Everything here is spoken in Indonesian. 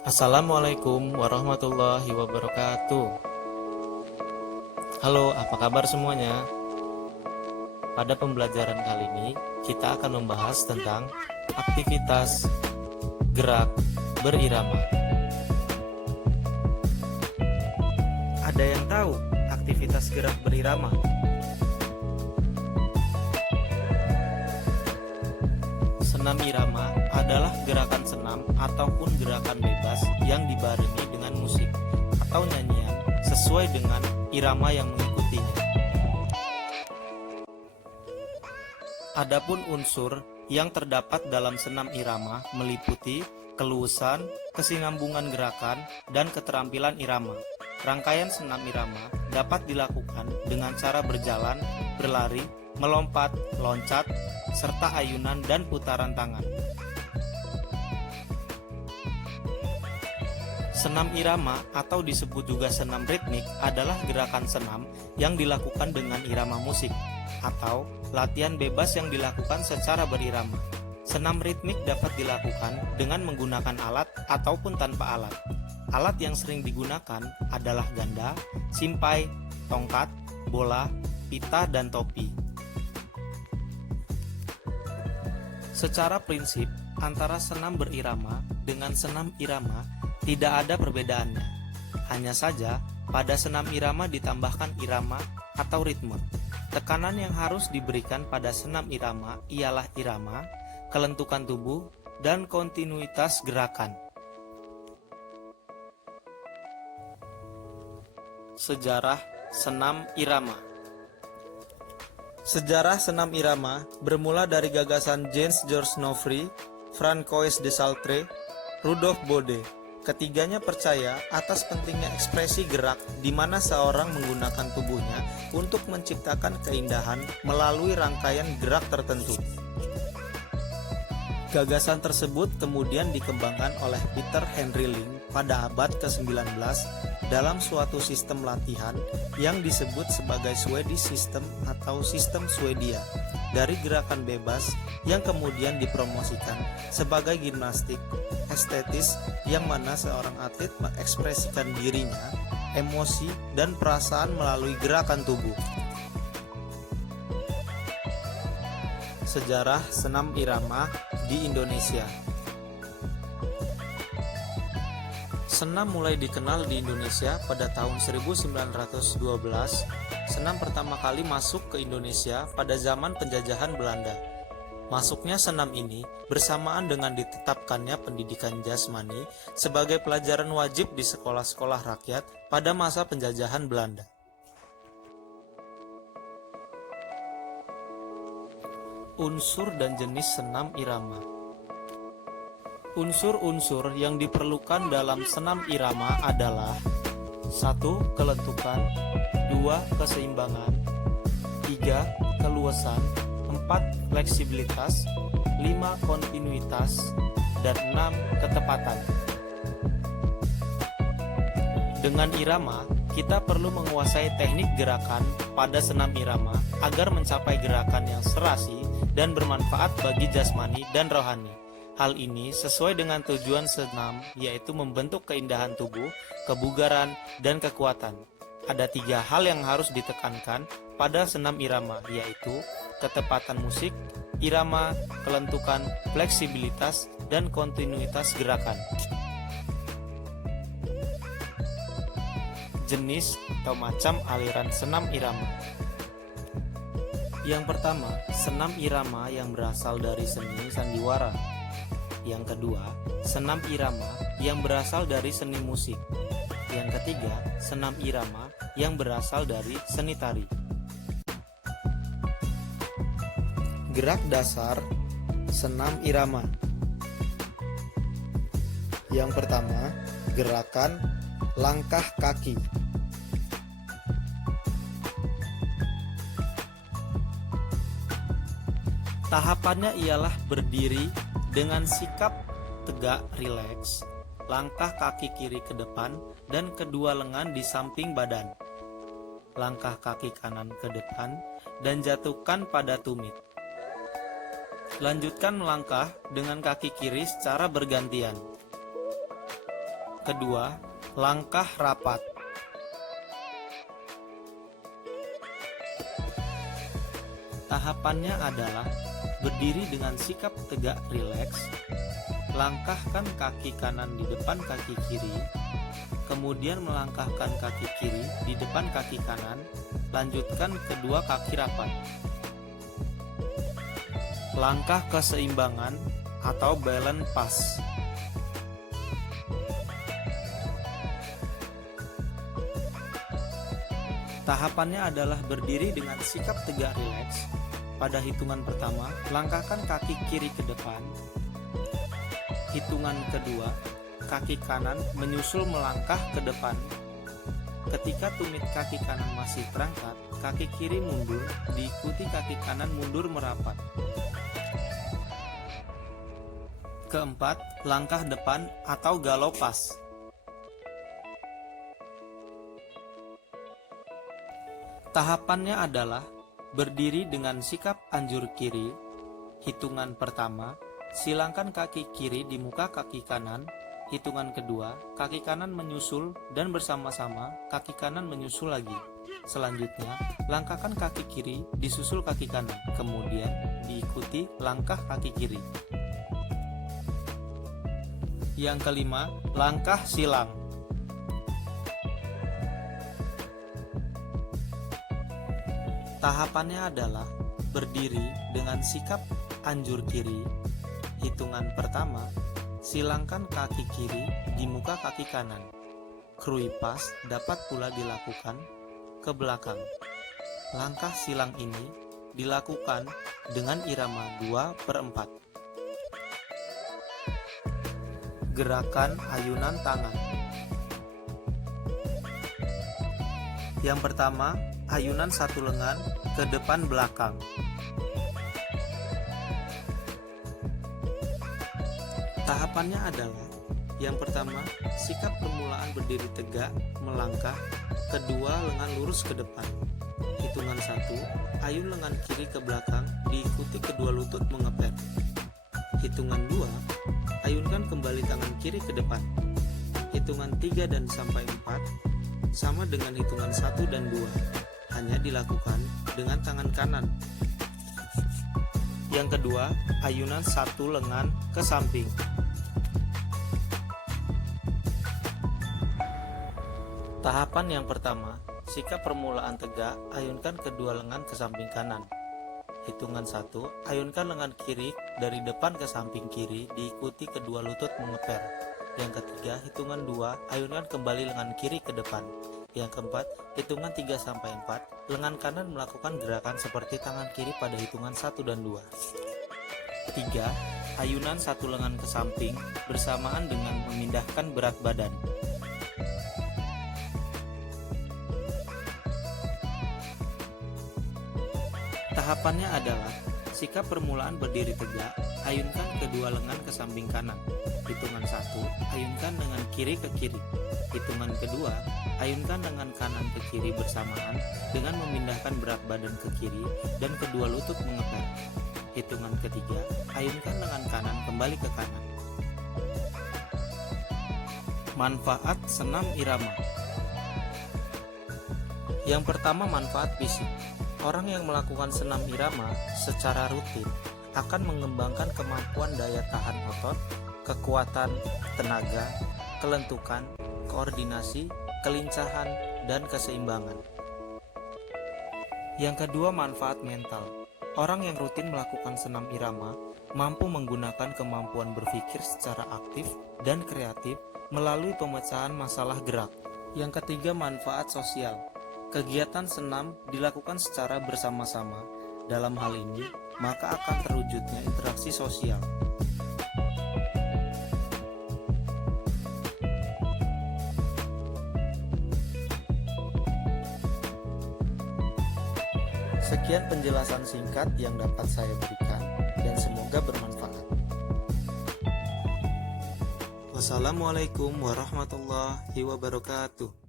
Assalamualaikum warahmatullahi wabarakatuh. Halo, apa kabar semuanya? Pada pembelajaran kali ini, kita akan membahas tentang aktivitas gerak berirama. Ada yang tahu aktivitas gerak berirama? Senam irama adalah gerakan senam ataupun gerakan bebas yang dibarengi dengan musik atau nyanyian sesuai dengan irama yang mengikutinya. Adapun unsur yang terdapat dalam senam irama meliputi keluasan, kesinambungan gerakan, dan keterampilan irama. Rangkaian senam irama dapat dilakukan dengan cara berjalan, berlari, melompat, loncat, serta ayunan dan putaran tangan. Senam irama atau disebut juga senam ritmik adalah gerakan senam yang dilakukan dengan irama musik atau latihan bebas yang dilakukan secara berirama. Senam ritmik dapat dilakukan dengan menggunakan alat ataupun tanpa alat. Alat yang sering digunakan adalah ganda, simpai, tongkat, bola, pita, dan topi. Secara prinsip, antara senam berirama dengan senam irama tidak ada perbedaannya. Hanya saja, pada senam irama ditambahkan irama atau ritme. Tekanan yang harus diberikan pada senam irama ialah irama, kelentukan tubuh, dan kontinuitas gerakan. Sejarah senam irama. Sejarah senam irama bermula dari gagasan Jean-Georges Nofri, Francois de Saltre, Rudolf Bode. Ketiganya percaya atas pentingnya ekspresi gerak di mana seorang menggunakan tubuhnya untuk menciptakan keindahan melalui rangkaian gerak tertentu. Gagasan tersebut kemudian dikembangkan oleh Peter Henry Ling pada abad ke-19 dalam suatu sistem latihan yang disebut sebagai Swedish System atau sistem Swedia dari gerakan bebas yang kemudian dipromosikan sebagai gimnastik estetis yang mana seorang atlet mengekspresikan dirinya, emosi, dan perasaan melalui gerakan tubuh. Sejarah senam irama di Indonesia. Senam mulai dikenal di Indonesia pada tahun 1912. Senam pertama kali masuk ke Indonesia pada zaman penjajahan Belanda. Masuknya senam ini bersamaan dengan ditetapkannya pendidikan jasmani sebagai pelajaran wajib di sekolah-sekolah rakyat pada masa penjajahan Belanda. Unsur dan jenis senam irama. Unsur-unsur yang diperlukan dalam senam irama adalah 1. Kelentukan, 2. Keseimbangan, 3. Keluasan, 4. Fleksibilitas, 5. Kontinuitas, dan 6. Ketepatan. Dengan irama, kita perlu menguasai teknik gerakan pada senam irama agar mencapai gerakan yang serasi dan bermanfaat bagi jasmani dan rohani. Hal ini sesuai dengan tujuan senam, yaitu membentuk keindahan tubuh, kebugaran, dan kekuatan. Ada 3 hal yang harus ditekankan pada senam irama, yaitu ketepatan musik, irama, kelentukan, fleksibilitas, dan kontinuitas gerakan. Jenis atau macam aliran senam irama. Yang pertama, senam irama yang berasal dari seni sandiwara. Yang kedua, senam irama yang berasal dari seni musik. Yang ketiga, senam irama yang berasal dari seni tari. Gerak dasar senam irama. Yang pertama, gerakan langkah kaki. Tahapannya ialah berdiri dengan sikap tegak rileks, langkah kaki kiri ke depan dan kedua lengan di samping badan. Langkah kaki kanan ke depan dan jatuhkan pada tumit. Lanjutkan melangkah dengan kaki kiri secara bergantian. Kedua, langkah rapat. Tahapannya adalah berdiri dengan sikap tegak rileks, langkahkan kaki kanan di depan kaki kiri, kemudian melangkahkan kaki kiri di depan kaki kanan, lanjutkan kedua kaki rapat. Langkah keseimbangan atau balance pass. Tahapannya adalah berdiri dengan sikap tegak rileks. Pada hitungan pertama, langkahkan kaki kiri ke depan. Hitungan kedua, kaki kanan menyusul melangkah ke depan. Ketika tumit kaki kanan masih terangkat, kaki kiri mundur, diikuti kaki kanan mundur merapat. Keempat, langkah depan atau galopas. Tahapannya adalah berdiri dengan sikap anjur kiri. Hitungan pertama, silangkan kaki kiri di muka kaki kanan. Hitungan kedua, kaki kanan menyusul dan bersama-sama kaki kanan menyusul lagi. Selanjutnya, langkahkan kaki kiri disusul kaki kanan, kemudian diikuti langkah kaki kiri. Yang kelima, langkah silang. Tahapannya adalah berdiri dengan sikap anjur kiri. Hitungan pertama, silangkan kaki kiri di muka kaki kanan. Krui pas dapat pula dilakukan ke belakang. Langkah silang ini dilakukan dengan irama 2/4. Gerakan ayunan tangan. Yang pertama, ayunan satu lengan ke depan belakang. Tahapannya adalah yang pertama, sikap permulaan berdiri tegak, melangkah, kedua lengan lurus ke depan. Hitungan 1, ayun lengan kiri ke belakang, diikuti kedua lutut mengepet. Hitungan 2, ayunkan kembali tangan kiri ke depan. Hitungan 3 dan sampai 4 sama dengan hitungan 1 dan 2, hanya dilakukan dengan tangan kanan. Yang kedua, ayunan satu lengan ke samping. Tahapan yang pertama, sikap permulaan tegak, ayunkan kedua lengan ke samping kanan. Hitungan 1, ayunkan lengan kiri dari depan ke samping kiri, diikuti kedua lutut mengeper. Yang ketiga, hitungan 2, ayunkan kembali lengan kiri ke depan. Yang keempat, hitungan 3-4, lengan kanan melakukan gerakan seperti tangan kiri pada hitungan 1 dan 2. 3. Ayunan satu lengan ke samping bersamaan dengan memindahkan berat badan. Tahapannya adalah sikap permulaan berdiri tegak, ayunkan kedua lengan ke samping kanan. Hitungan 1, ayunkan lengan kiri ke kiri. Hitungan kedua, ayunkan lengan kanan ke kiri bersamaan dengan memindahkan berat badan ke kiri dan kedua lutut mengepet. Hitungan ketiga, ayunkan lengan kanan kembali ke kanan. Manfaat senam irama. Yang pertama, manfaat fisik. Orang yang melakukan senam irama secara rutin akan mengembangkan kemampuan daya tahan otot, kekuatan, tenaga, kelentukan, koordinasi, kelincahan, dan keseimbangan. Yang kedua, manfaat mental. Orang yang rutin melakukan senam irama mampu menggunakan kemampuan berpikir secara aktif dan kreatif melalui pemecahan masalah gerak. Yang ketiga, manfaat sosial. Kegiatan senam dilakukan secara bersama-sama. Dalam hal ini, maka akan terwujudnya interaksi sosial. Sekian penjelasan singkat yang dapat saya berikan dan semoga bermanfaat. Wassalamualaikum warahmatullahi wabarakatuh.